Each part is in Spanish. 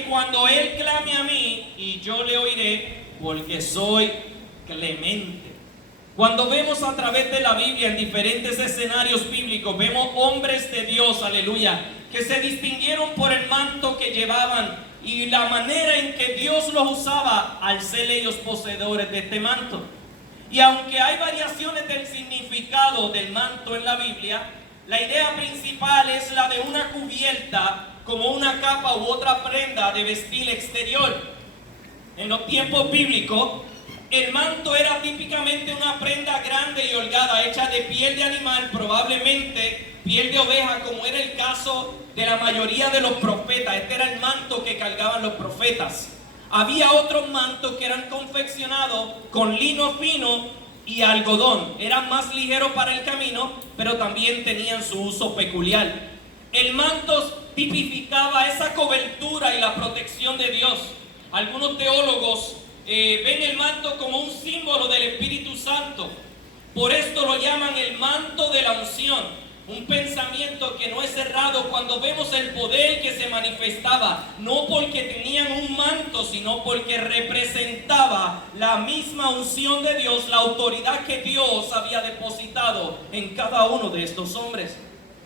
que cuando Él clame a mí, y yo le oiré, porque soy clemente. Cuando vemos a través de la Biblia en diferentes escenarios bíblicos, vemos hombres de Dios, aleluya, que se distinguieron por el manto que llevaban y la manera en que Dios los usaba al ser ellos poseedores de este manto. Y aunque hay variaciones del significado del manto en la Biblia, la idea principal es la de una cubierta como una capa u otra prenda de vestir exterior. En los tiempos bíblicos, el manto era típicamente una prenda grande y holgada, hecha de piel de animal, probablemente piel de oveja, como era el caso de la mayoría de los profetas. Este era el manto que cargaban los profetas. Había otros mantos que eran confeccionados con lino fino y algodón. Eran más ligeros para el camino, pero también tenían su uso peculiar. El manto tipificaba esa cobertura y la protección de Dios. Algunos teólogos ven el manto como un símbolo del Espíritu Santo. Por esto lo llaman el manto de la unción. Un pensamiento que no es errado cuando vemos el poder que se manifestaba, no porque tenían un manto, sino porque representaba la misma unción de Dios, la autoridad que Dios había depositado en cada uno de estos hombres.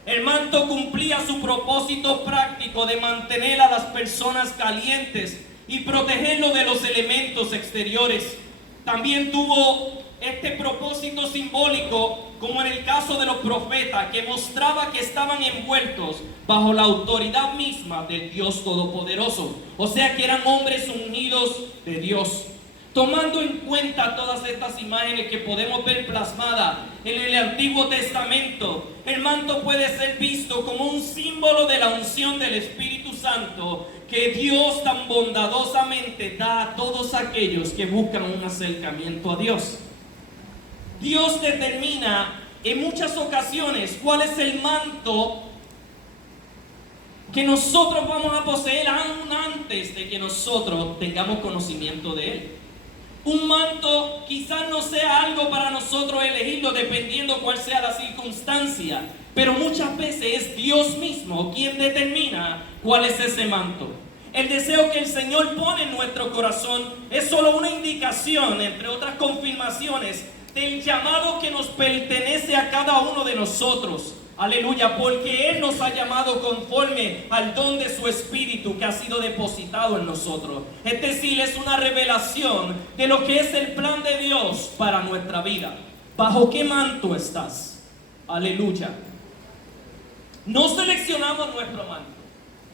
El manto cumplía su propósito práctico de mantener a las personas calientes y protegerlo de los elementos exteriores. También tuvo este propósito simbólico, como en el caso de los profetas, que mostraba que estaban envueltos bajo la autoridad misma del Dios Todopoderoso. O sea que eran hombres ungidos de Dios. Tomando en cuenta todas estas imágenes que podemos ver plasmadas en el Antiguo Testamento, el manto puede ser visto como un símbolo de la unción del Espíritu Santo que Dios tan bondadosamente da a todos aquellos que buscan un acercamiento a Dios. Dios determina en muchas ocasiones cuál es el manto que nosotros vamos a poseer aún antes de que nosotros tengamos conocimiento de Él. Un manto quizás no sea algo para nosotros elegirlo dependiendo cuál sea la circunstancia, pero muchas veces es Dios mismo quien determina cuál es ese manto. El deseo que el Señor pone en nuestro corazón es solo una indicación, entre otras confirmaciones, del llamado que nos pertenece a cada uno de nosotros. Aleluya, porque Él nos ha llamado conforme al don de su Espíritu que ha sido depositado en nosotros. Es decir, es una revelación de lo que es el plan de Dios para nuestra vida. ¿Bajo qué manto estás? Aleluya. No seleccionamos nuestro manto.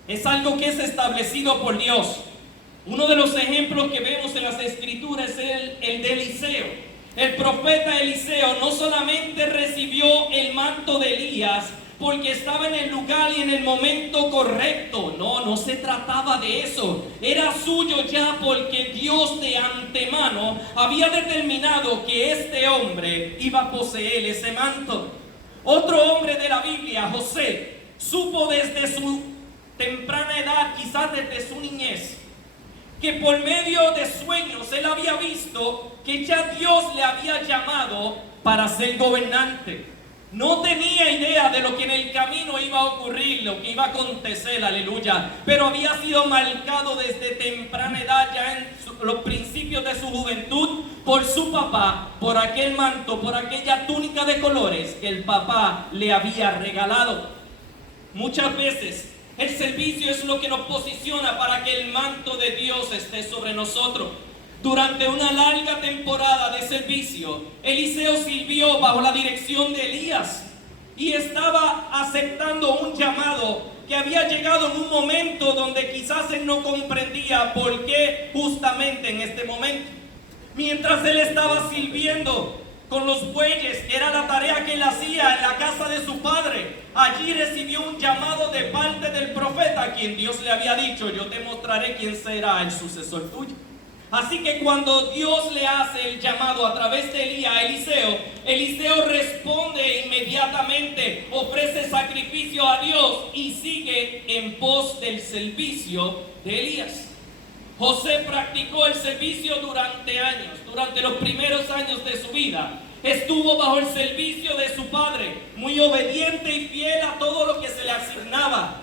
Es algo que es establecido por Dios. Uno de los ejemplos que vemos en las Escrituras es el de Eliseo. El profeta Eliseo no solamente recibió el manto de Elías porque estaba en el lugar y en el momento correcto. No se trataba de eso. Era suyo ya porque Dios de antemano había determinado que este hombre iba a poseer ese manto. Otro hombre de la Biblia, José, supo desde su temprana edad, quizás desde su niñez, que por medio de sueños él había visto que ya Dios le había llamado para ser gobernante. No tenía idea de lo que en el camino iba a ocurrir, lo que iba a acontecer, aleluya, pero había sido marcado desde temprana edad, ya en los principios de su juventud, por su papá, por aquel manto, por aquella túnica de colores que el papá le había regalado. Muchas veces el servicio es lo que nos posiciona para que el manto de Dios esté sobre nosotros. Durante una larga temporada de servicio, Eliseo sirvió bajo la dirección de Elías y estaba aceptando un llamado que había llegado en un momento donde quizás él no comprendía por qué justamente en este momento. Mientras él estaba sirviendo con los bueyes, que era la tarea que él hacía en la casa de su padre, allí recibió un llamado de parte del profeta, a quien Dios le había dicho: yo te mostraré quién será el sucesor tuyo. Así que cuando Dios le hace el llamado a través de Elías a Eliseo, Eliseo responde inmediatamente, ofrece sacrificio a Dios y sigue en pos del servicio de Elías. José practicó el servicio durante años, durante los primeros años de su vida. Estuvo bajo el servicio de su padre, muy obediente y fiel a todo lo que se le asignaba.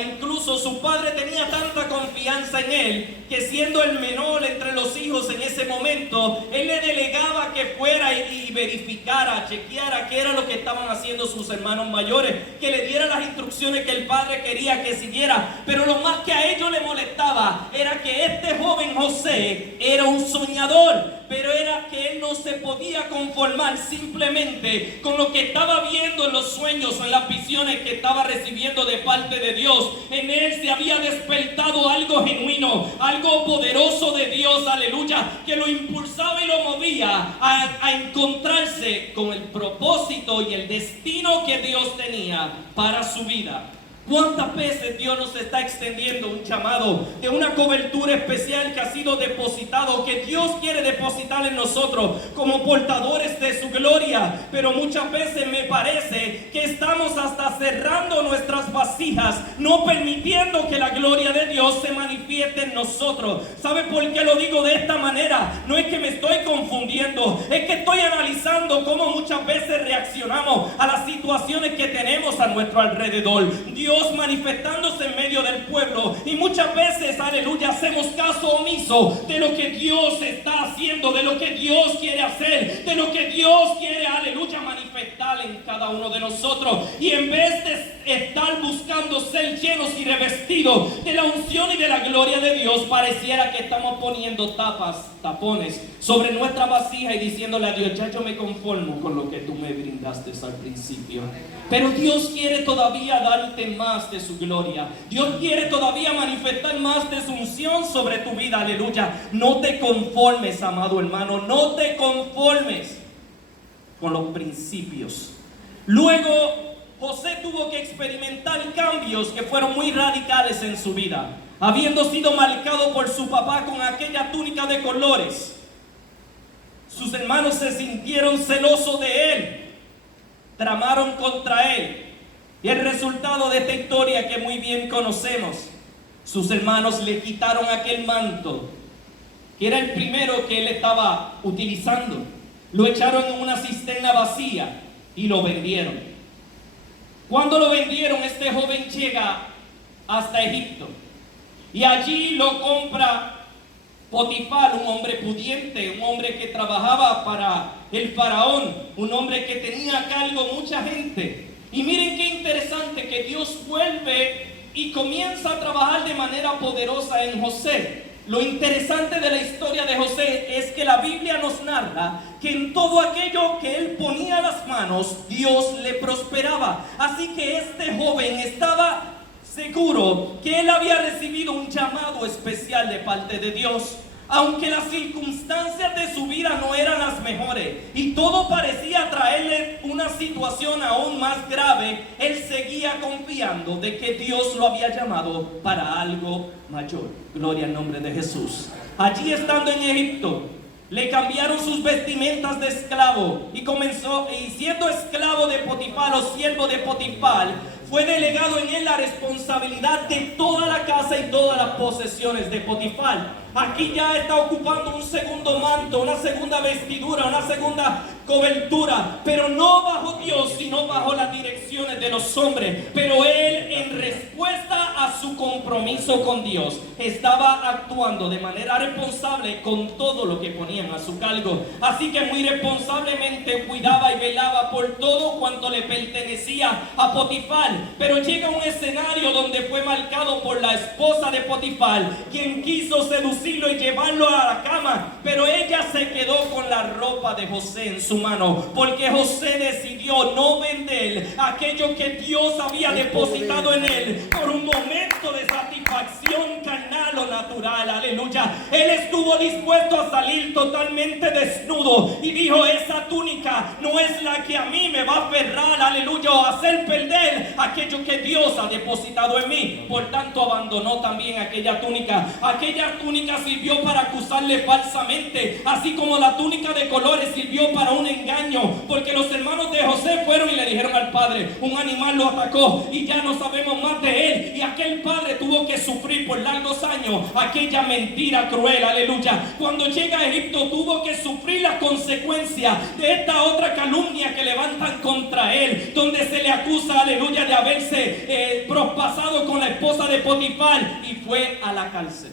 incluso su padre tenía tanta confianza en él, que siendo el menor entre los hijos en ese momento, él le delegaba que fuera y verificara, chequeara qué era lo que estaban haciendo sus hermanos mayores, que le diera las instrucciones que el padre quería que siguiera. Pero lo más que a ellos le molestaba era que este joven José era un soñador, pero era que él no se podía conformar simplemente con lo que estaba viendo en los sueños o en las visiones que estaba recibiendo de parte de Dios. En él se había despertado algo genuino, algo poderoso de Dios, aleluya, que lo impulsaba y lo movía a encontrarse con el propósito y el destino que Dios tenía para su vida. ¿Cuántas veces Dios nos está extendiendo un llamado de una cobertura especial que ha sido depositado, que Dios quiere depositar en nosotros como portadores de su gloria? Pero muchas veces me parece que estamos hasta cerrando nuestras vasijas, no permitiendo que la gloria de Dios se manifieste en nosotros. ¿Sabe por qué lo digo de esta manera? No es que me estoy confundiendo, es que estoy analizando cómo muchas veces reaccionamos a las situaciones que tenemos a nuestro alrededor. Dios manifestándose en medio del pueblo, y muchas veces, aleluya, hacemos caso omiso de lo que Dios está haciendo, de lo que Dios quiere hacer, de lo que Dios quiere, aleluya, manifestar en cada uno de nosotros. Y en vez de estar buscando ser llenos y revestidos de la unción y de la gloria de Dios, pareciera que estamos poniendo tapones sobre nuestra vasija y diciéndole a Dios: ya yo me conformo con lo que tú me brindaste al principio. Pero Dios quiere todavía darte más de su gloria. Dios quiere todavía manifestar más de su unción sobre tu vida, aleluya. No te conformes, amado hermano, no te conformes con los principios. Luego José tuvo que experimentar cambios que fueron muy radicales en su vida, habiendo sido marcado por su papá con aquella túnica de colores. Sus hermanos se sintieron celosos de él, tramaron contra él, y el resultado de esta historia que muy bien conocemos: sus hermanos le quitaron aquel manto, que era el primero que él estaba utilizando, lo echaron en una cisterna vacía y lo vendieron. Cuando lo vendieron, este joven llega hasta Egipto, y allí lo compra Potifar, un hombre pudiente, un hombre que trabajaba para el faraón, un hombre que tenía a cargo mucha gente. Y miren qué interesante que Dios vuelve y comienza a trabajar de manera poderosa en José. Lo interesante de la historia de José es que la Biblia nos narra que en todo aquello que él ponía las manos, Dios le prosperaba. Así que este joven estaba seguro que él había recibido un llamado especial de parte de Dios. Aunque las circunstancias de su vida no eran las mejores y todo parecía traerle una situación aún más grave, él seguía confiando de que Dios lo había llamado para algo mayor. Gloria al nombre de Jesús. Allí, estando en Egipto, le cambiaron sus vestimentas de esclavo y comenzó, y siendo esclavo de Potifar o siervo de Potifar, fue delegado en él la responsabilidad de toda la casa y todas las posesiones de Potifar. Aquí ya está ocupando un segundo manto, una segunda vestidura, una segunda cobertura, pero no bajo Dios, sino bajo las direcciones de los hombres. Pero él, en respuesta a su compromiso con Dios, estaba actuando de manera responsable con todo lo que ponían a su cargo. Así que muy responsablemente cuidaba y velaba por todo cuanto le pertenecía a Potifar. Pero llega un escenario donde fue marcado por la esposa de Potifar, quien quiso seducirlo y llevarlo a la cama, pero ella se quedó con la ropa de José en su mano, porque José decidió no vender aquello que Dios había depositado en él por un momento de satisfacción carnal o natural, aleluya. Él estuvo dispuesto a salir totalmente desnudo y dijo: esa túnica no es la que a mí me va a aferrar, aleluya, o hacer perder aquello que Dios ha depositado en mí. Por tanto, abandonó también aquella túnica. Aquella túnica sirvió para acusarle falsamente, así como la túnica de colores sirvió para un engaño, porque los hermanos de José fueron y le dijeron al padre: un animal lo atacó y ya no sabemos más de él. Y aquel padre tuvo que sufrir por largos años años aquella mentira cruel, aleluya. Cuando llega a Egipto tuvo que sufrir la consecuencia de esta otra calumnia que levantan contra él, donde se le acusa, aleluya, de haberse prospasado con la esposa de Potifar, y fue a la cárcel.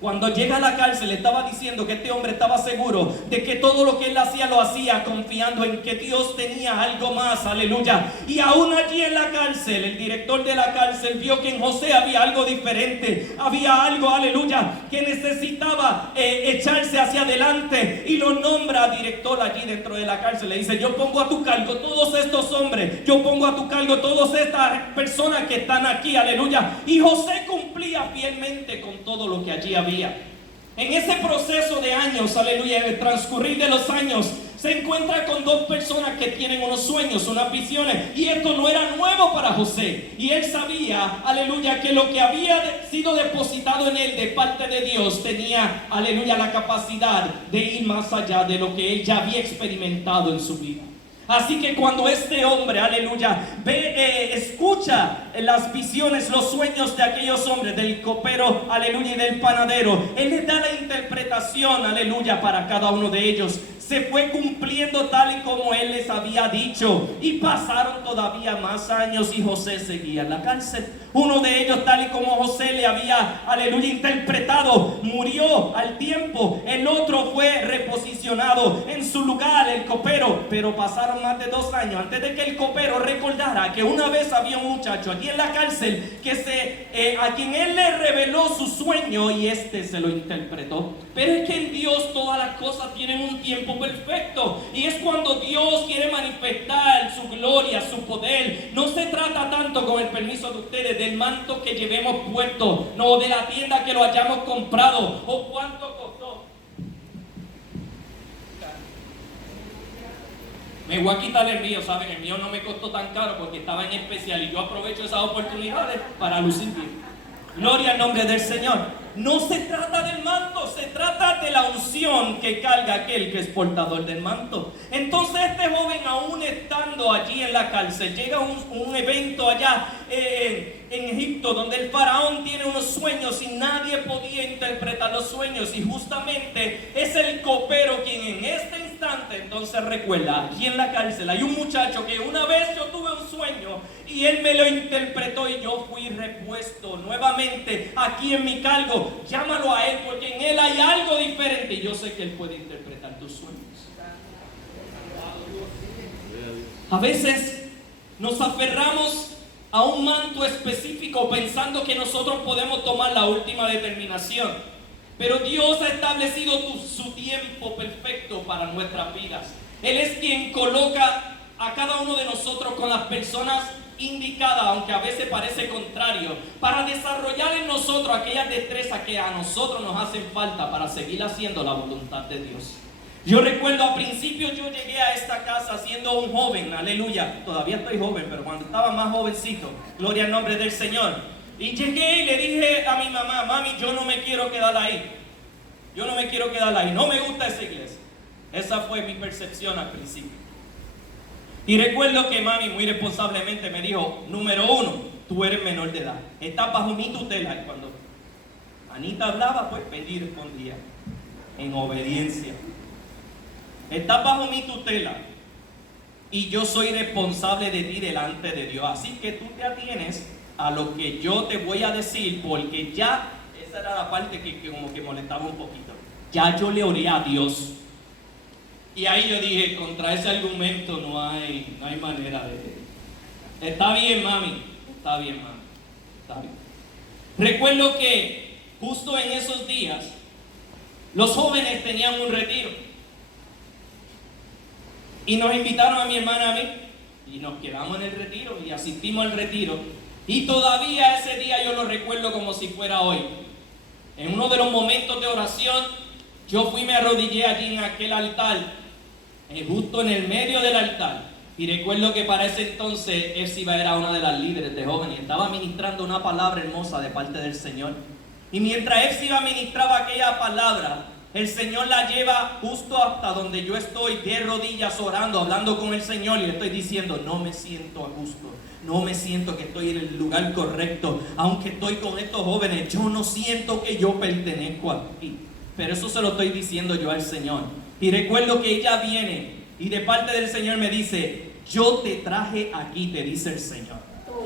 Cuando llega a la cárcel, estaba diciendo que este hombre estaba seguro de que todo lo que él hacía lo hacía confiando en que Dios tenía algo más, aleluya. Y aún allí en la cárcel, el director de la cárcel vio que en José había algo diferente, había algo, aleluya, que necesitaba echarse hacia adelante, y lo nombra director allí dentro de la cárcel. Le dice: yo pongo a tu cargo todos estos hombres, yo pongo a tu cargo todas estas personas que están aquí, aleluya. Y José cumplía fielmente con todo lo que allí había. En ese proceso de años, aleluya, en el transcurrir de los años, se encuentra con dos personas que tienen unos sueños, unas visiones, y esto no era nuevo para José. Y él sabía, aleluya, que lo que había sido depositado en él de parte de Dios tenía, aleluya, la capacidad de ir más allá de lo que él ya había experimentado en su vida. Así que cuando este hombre, aleluya, escucha las visiones, los sueños de aquellos hombres, del copero, aleluya, y del panadero, él les da la interpretación, aleluya, para cada uno de ellos. Se fue cumpliendo tal y como él les había dicho, y pasaron todavía más años y José seguía en la cárcel. Uno de ellos, tal y como José le había, aleluya, interpretado, murió al tiempo. El otro fue reposicionado en su lugar, el copero. Pero pasaron más de 2 años antes de que el copero recordara que una vez había un muchacho allí en la cárcel que a quien él le reveló su sueño, y este se lo interpretó. Pero es que en Dios todas las cosas tienen un tiempo perfecto, y es cuando Dios quiere manifestar su gloria, su poder. No se trata tanto, con el permiso de ustedes, del manto que llevemos puesto, no de la tienda que lo hayamos comprado o cuánto costó. Me voy a quitar el mío, ¿saben? El mío no me costó tan caro porque estaba en especial, y yo aprovecho esas oportunidades para lucir bien. Gloria al nombre del Señor. No se trata del manto, se trata de la unción que carga aquel que es portador del manto. Entonces este joven, aún estando allí en la cárcel, llega un evento allá en Egipto, donde el faraón tiene unos sueños y nadie podía interpretar los sueños, y justamente es el copero quien en este instante entonces recuerda: aquí en la cárcel hay un muchacho que una vez yo tuve un sueño y él me lo interpretó y yo fui repuesto nuevamente aquí en mi cargo. Llámalo a él, porque en él hay algo diferente y yo sé que él puede interpretar tus sueños. A veces nos aferramos a un manto específico pensando que nosotros podemos tomar la última determinación, pero Dios ha establecido su tiempo perfecto para nuestras vidas. Él es quien coloca a cada uno de nosotros con las personas indicadas, aunque a veces parece contrario, para desarrollar en nosotros aquellas destrezas que a nosotros nos hacen falta para seguir haciendo la voluntad de Dios. Yo recuerdo, a principio yo llegué a esta casa siendo un joven, aleluya, todavía estoy joven, pero cuando estaba más jovencito, gloria al nombre del Señor, y llegué y le dije a mi mamá: mami, yo no me quiero quedar ahí, yo no me quiero quedar ahí, no me gusta esa iglesia. Esa fue mi percepción al principio. Y recuerdo que mami muy responsablemente me dijo: número 1, tú eres menor de edad, estás bajo mi tutela. Y cuando Anita hablaba, pues Peggy respondía en obediencia. Estás bajo mi tutela y yo soy responsable de ti delante de Dios, así que tú te atienes a lo que yo te voy a decir, porque ya, esa era la parte que como que molestaba un poquito, ya yo le oré a Dios. Y ahí yo dije: contra ese argumento no hay manera de... Está bien, mami, está bien, mami, está bien. Recuerdo que justo en esos días los jóvenes tenían un retiro y nos invitaron a mi hermana y a mí, y nos quedamos en el retiro y asistimos al retiro, y todavía ese día yo lo recuerdo como si fuera hoy. En uno de los momentos de oración, yo fui y me arrodillé allí en aquel altar, justo en el medio del altar, y recuerdo que para ese entonces Epsiba era una de las líderes de jóvenes y estaba ministrando una palabra hermosa de parte del Señor. Y mientras Epsiba ministraba aquella palabra, El Señor la lleva justo hasta donde yo estoy de rodillas orando, hablando con el Señor, y le estoy diciendo, no me siento a gusto, no me siento que estoy en el lugar correcto, aunque estoy con estos jóvenes, yo no siento que yo pertenezco aquí. Pero eso se lo estoy diciendo yo al Señor. Y recuerdo que ella viene y de parte del Señor me dice, yo te traje aquí, te dice el Señor.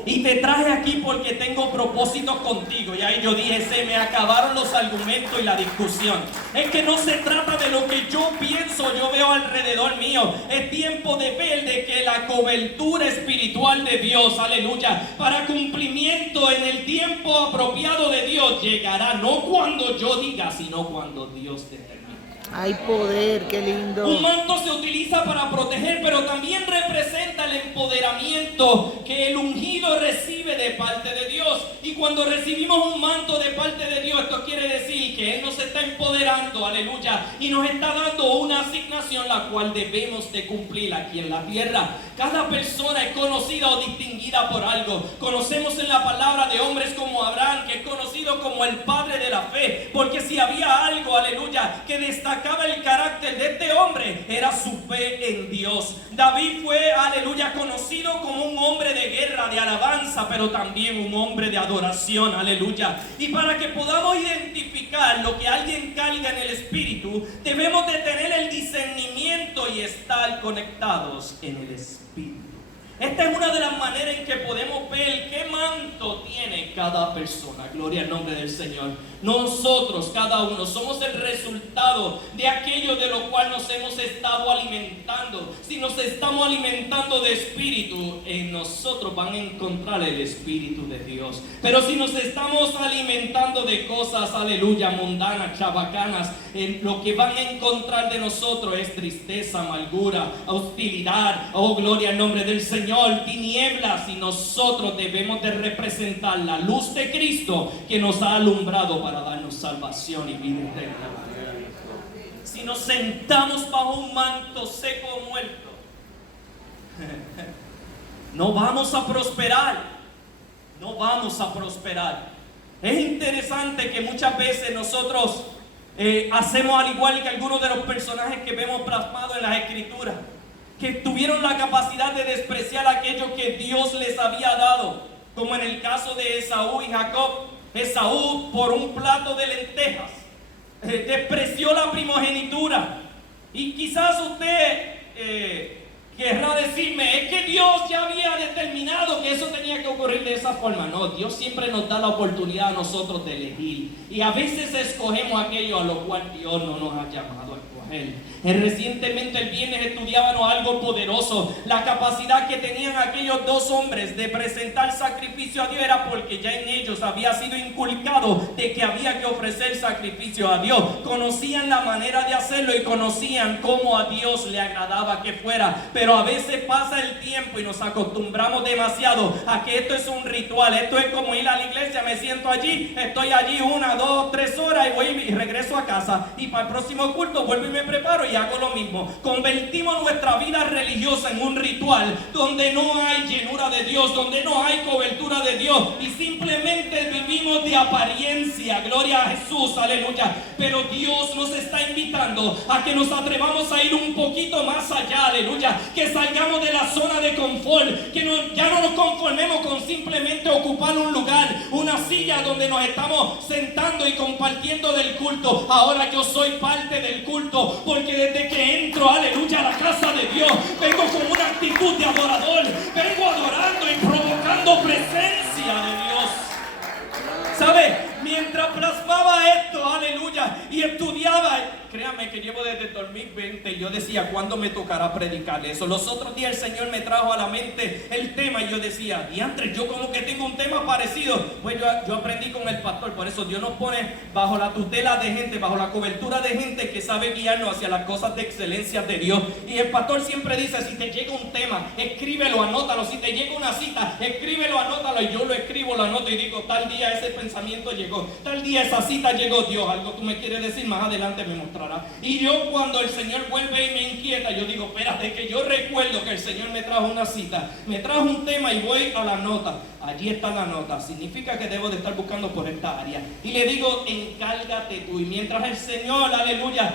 Y te traje aquí porque tengo propósitos contigo. Y ahí yo dije, se me acabaron los argumentos y la discusión. Es que no se trata de lo que yo pienso, yo veo alrededor mío. Es tiempo de ver de que la cobertura espiritual de Dios, aleluya, para cumplimiento en el tiempo apropiado de Dios llegará. No cuando yo diga, sino cuando Dios determine. Hay poder, qué lindo. Un manto se utiliza para proteger, pero también representa el empoderamiento que el ungido recibe de parte de Dios. Y cuando recibimos un manto de parte de Dios, esto quiere decir que Él nos está empoderando, aleluya, y nos está dando una asignación la cual debemos de cumplir aquí en la tierra. Cada persona es conocida o distinguida por algo. Conocemos en la palabra de hombres como Abraham, que es conocido como el padre de la fe, porque si había algo, aleluya, que destacaba el carácter de este hombre, era su fe en Dios. David fue, aleluya, conocido como un hombre de guerra, de alabanza, pero también un hombre de adoración, aleluya. Y para que podamos identificar lo que alguien carga en el espíritu, debemos de tener el discernimiento y estar conectados en el espíritu. Esta es una de las maneras en que podemos ver qué manto tiene cada persona. Gloria al nombre del Señor. Nosotros, cada uno, somos el resultado de aquello de lo cual nos hemos estado alimentando. Si nos estamos alimentando de espíritu, en nosotros van a encontrar el espíritu de Dios. Pero si nos estamos alimentando de cosas, aleluya, mundanas, chabacanas, lo que van a encontrar de nosotros es tristeza, amargura, hostilidad. Oh, gloria al nombre del Señor, tinieblas. Y nosotros debemos de representar la luz de Cristo que nos ha alumbrado para darnos salvación y vida eterna. Si nos sentamos bajo un manto seco o muerto, no vamos a prosperar. No vamos a prosperar. Es interesante que muchas veces nosotros hacemos al igual que algunos de los personajes que vemos plasmados en las Escrituras, que tuvieron la capacidad de despreciar aquello que Dios les había dado, como en el caso de Esaú y Jacob. Esaú, por un plato de lentejas, despreció la primogenitura. Y quizás usted querrá decirme, es que Dios ya había determinado que eso tenía que ocurrir de esa forma. No, Dios siempre nos da la oportunidad a nosotros de elegir. Y a veces escogemos aquello a lo cual Dios no nos ha llamado a escoger. Recientemente el viernes estudiábamos algo poderoso. La capacidad que tenían aquellos dos hombres de presentar sacrificio a Dios era porque ya en ellos había sido inculcado de que había que ofrecer sacrificio a Dios. Conocían la manera de hacerlo y conocían cómo a Dios le agradaba que fuera. Pero a veces pasa el tiempo y nos acostumbramos demasiado a que esto es un ritual. Esto es como ir a la iglesia, me siento allí, estoy allí 1, 2, 3 horas y voy y regreso a casa. Y para el próximo culto vuelvo y me preparo y hago lo mismo. Convertimos nuestra vida religiosa en un ritual donde no hay llenura de Dios, donde no hay cobertura de Dios y simplemente vivimos de apariencia. Gloria a Jesús, aleluya. Pero Dios nos está invitando a que nos atrevamos a ir un poquito más allá, aleluya. Que salgamos de la zona de confort, que ya no nos conformemos con simplemente ocupar un lugar, una silla donde nos estamos sentando y compartiendo del culto. Ahora yo soy parte del culto porque desde que entro, aleluya, a la casa de Dios, vengo con una actitud de adorador, vengo adorando y provocando presencia de Dios. ¿Sabe? Mientras plasmaba esto, aleluya, y estudiaba, créame que llevo desde 2020, yo decía, ¿cuándo me tocará predicar eso? Los otros días el Señor me trajo a la mente el tema y yo decía, diantre, yo como que tengo un tema parecido. Pues yo aprendí con el pastor, por eso Dios nos pone bajo la tutela de gente, bajo la cobertura de gente que sabe guiarnos hacia las cosas de excelencia de Dios. Y el pastor siempre dice, si te llega un tema, escríbelo, anótalo. Si te llega una cita, escríbelo, anótalo. Y yo lo escribo, lo anoto y digo, tal día ese pensamiento llegó, tal día esa cita llegó. Dios, algo tú me quieres decir, más adelante me mostrarás encontrará. Y yo cuando el Señor vuelve y me inquieta, yo digo, espérate, que yo recuerdo que el Señor me trajo una cita, me trajo un tema y voy a la nota. Allí está la nota, significa que debo de estar buscando por esta área. Y le digo, encárgate tú. Y mientras el Señor, aleluya,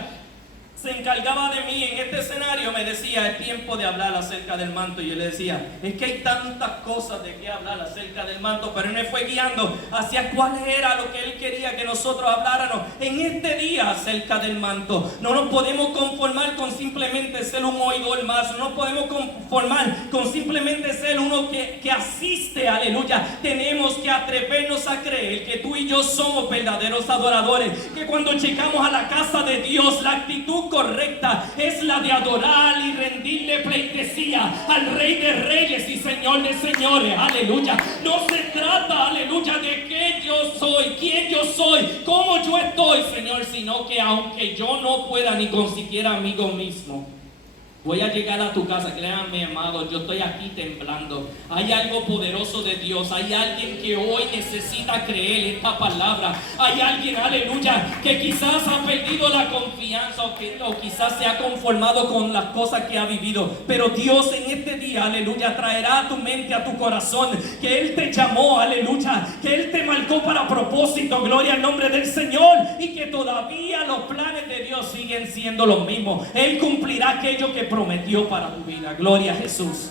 se encargaba de mí en este escenario, me decía, es tiempo de hablar acerca del manto. Y yo le decía, es que hay tantas cosas de qué hablar acerca del manto, pero él me fue guiando hacia cuál era lo que él quería que nosotros habláramos en este día acerca del manto. No nos podemos conformar con simplemente ser un oidor más, no nos podemos conformar con simplemente ser uno que asiste, aleluya. Tenemos que atrevernos a creer que tú y yo somos verdaderos adoradores, que cuando llegamos a la casa de Dios, la actitud correcta es la de adorar y rendirle pleitesía al Rey de Reyes y Señor de Señores, aleluya. No se trata, aleluya, de qué yo soy, quién yo soy, cómo yo estoy, Señor, sino que aunque yo no pueda ni con siquiera amigo mismo, voy a llegar a tu casa. Créanme, amados, yo estoy aquí temblando. Hay algo poderoso de Dios. Hay alguien que hoy necesita creer esta palabra. Hay alguien, aleluya, que quizás ha perdido la confianza o quizás se ha conformado con las cosas que ha vivido. Pero Dios en este día, aleluya, traerá a tu mente, a tu corazón, que Él te llamó, aleluya, que Él te marcó para propósito, gloria al nombre del Señor, y que todavía los planes de Dios siguen siendo los mismos. Él cumplirá aquello que prometió para tu vida. Gloria a Jesús.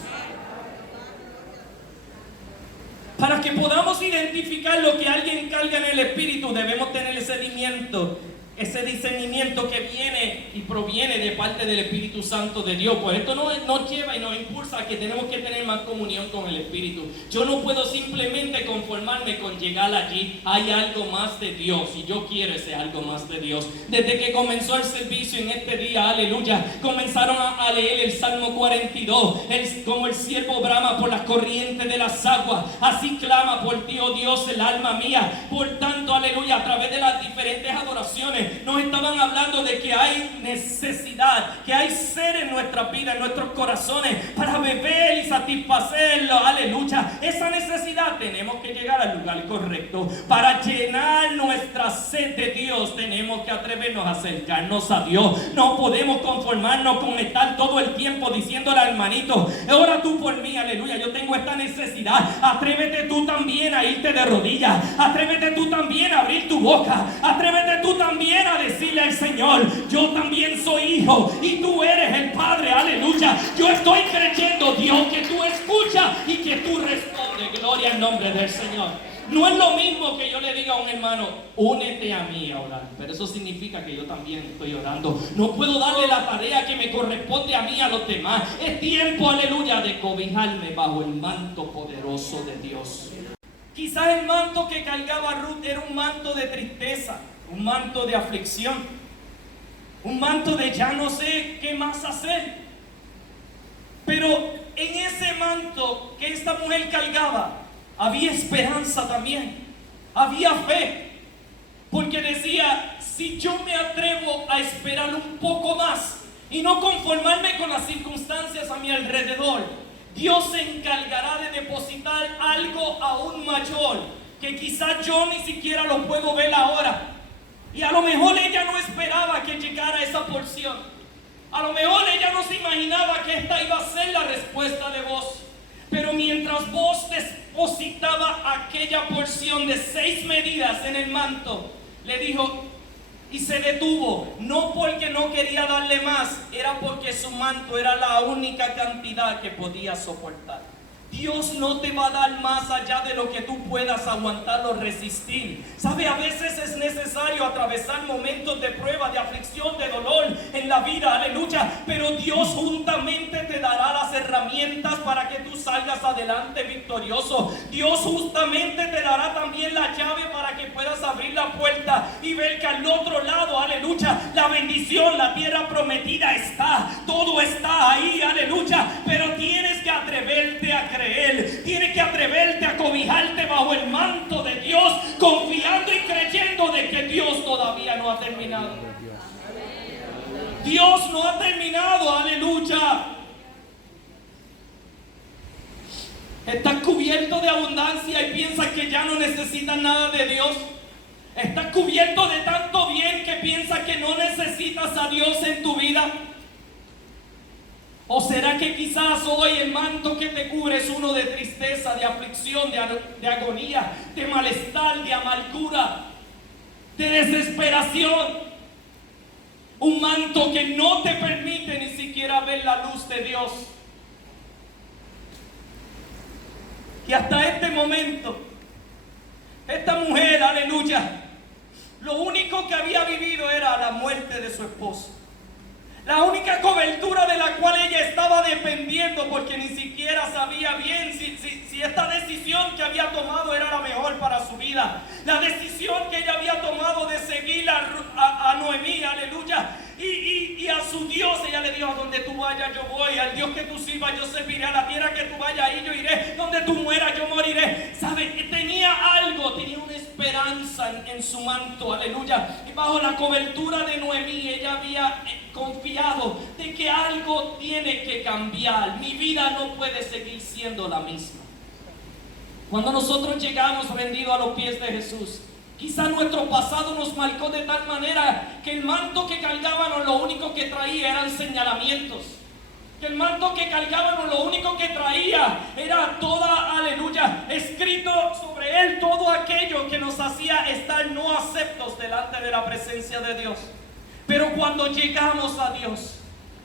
Para que podamos identificar lo que alguien carga en el espíritu, debemos tener ese discernimiento que viene y proviene de parte del Espíritu Santo de Dios. Por esto nos lleva y nos impulsa a que tenemos que tener más comunión con el Espíritu. Yo no puedo simplemente conformarme con llegar allí. Hay algo más de Dios y yo quiero ese algo más de Dios. Desde que comenzó el servicio en este día, aleluya, comenzaron a leer el Salmo 42. Como el siervo brama por las corrientes de las aguas, así clama por ti, oh Dios, el alma mía. Por tanto, aleluya, a través de las diferentes adoraciones nos estaban hablando de que hay necesidad, que hay sed en nuestra vida, en nuestros corazones, para beber y satisfacerlo, aleluya. Esa necesidad tenemos que llegar al lugar correcto. Para llenar nuestra sed de Dios tenemos que atrevernos a acercarnos a Dios. No podemos conformarnos con estar todo el tiempo diciéndole al hermanito, ora tú por mí, aleluya, yo tengo esta necesidad. Atrévete tú también a irte de rodillas, atrévete tú también a abrir tu boca, atrévete tú también a decirle al Señor, yo también soy hijo y tú eres el Padre, aleluya. Yo estoy creyendo, Dios, que tú escuchas y que tú respondes. Gloria al nombre del Señor. No es lo mismo que yo le diga a un hermano, únete a mí a orar, pero eso significa que yo también estoy orando. No puedo darle la tarea que me corresponde a mí a los demás. Es tiempo, aleluya, de cobijarme bajo el manto poderoso de Dios. Quizás el manto que cargaba Ruth era un manto de tristeza, un manto de aflicción, un manto de ya no sé qué más hacer. Pero en ese manto que esta mujer cargaba había esperanza también, había fe, porque decía, si yo me atrevo a esperar un poco más y no conformarme con las circunstancias a mi alrededor, Dios se encargará de depositar algo aún mayor, que quizás yo ni siquiera lo puedo ver ahora. Y a lo mejor ella no esperaba que llegara esa porción. A lo mejor ella no se imaginaba que esta iba a ser la respuesta de Boaz. Pero mientras Boaz depositaba aquella porción de 6 medidas en el manto, le dijo, y se detuvo, no porque no quería darle más, era porque su manto era la única cantidad que podía soportar. Dios no te va a dar más allá de lo que tú puedas aguantar o resistir. ¿Sabe? A veces es necesario atravesar momentos de prueba, de aflicción, de dolor en la vida, aleluya. Pero Dios juntamente te dará las herramientas para que tú salgas adelante victorioso. Dios justamente te dará también la llave para que puedas abrir la puerta y ver que al otro lado, aleluya, la bendición, la tierra prometida está. Todo está ahí, aleluya. Pero tienes que atreverte a creer. Tienes que atreverte a cobijarte bajo el manto de Dios, confiando y creyendo de que Dios todavía no ha terminado. Dios no ha terminado, aleluya. Estás cubierto de abundancia y piensas que ya no necesitas nada de Dios. ¿Estás cubierto de tanto bien que piensas que no necesitas a Dios en tu vida? ¿O será que quizás hoy el manto que te cubre es uno de tristeza, de aflicción, de agonía, de malestar, de amargura, de desesperación? Un manto que no te permite ni siquiera ver la luz de Dios. Y hasta este momento, esta mujer, aleluya, lo único que había vivido era la muerte de su esposo. La única cobertura de la cual ella estaba dependiendo, porque ni siquiera sabía bien si esta decisión que había tomado era la mejor para su vida. La decisión que ella había tomado de seguir a Noemí, aleluya, y a su Dios. Ella le dijo: donde tú vayas yo voy, al Dios que tú sirvas yo serviré, a la tierra que tú vayas ahí yo iré, donde tú mueras yo moriré. ¿Sabe? Tenía algo, tenía una esperanza en su manto, aleluya. Y bajo la cobertura de Noemí ella había confiado de que algo tiene que cambiar. Mi vida no puede seguir siendo la misma. Cuando nosotros llegamos rendidos a los pies de Jesús, quizá nuestro pasado nos marcó de tal manera que el manto que cargábamos lo único que traía eran señalamientos. Que el manto que cargábamos lo único que traía era toda, aleluya, escrito sobre él todo aquello que nos hacía estar no aceptos delante de la presencia de Dios. Pero cuando llegamos a Dios,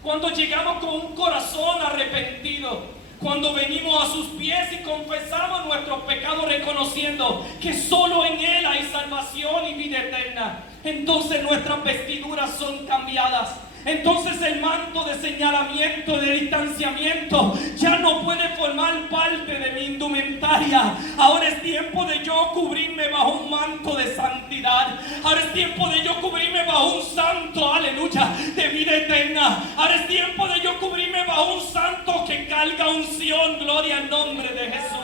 cuando llegamos con un corazón arrepentido, cuando venimos a sus pies y confesamos nuestros pecados reconociendo que solo en Él hay salvación y vida eterna, entonces nuestras vestiduras son cambiadas. Entonces el manto de señalamiento, de distanciamiento, ya no puede formar parte de mi indumentaria. Ahora es tiempo de yo cubrirme bajo un manto de santidad. Ahora es tiempo de yo cubrirme bajo un santo, aleluya, de vida eterna. Ahora es tiempo de yo cubrirme bajo un santo que carga unción, gloria al nombre de Jesús.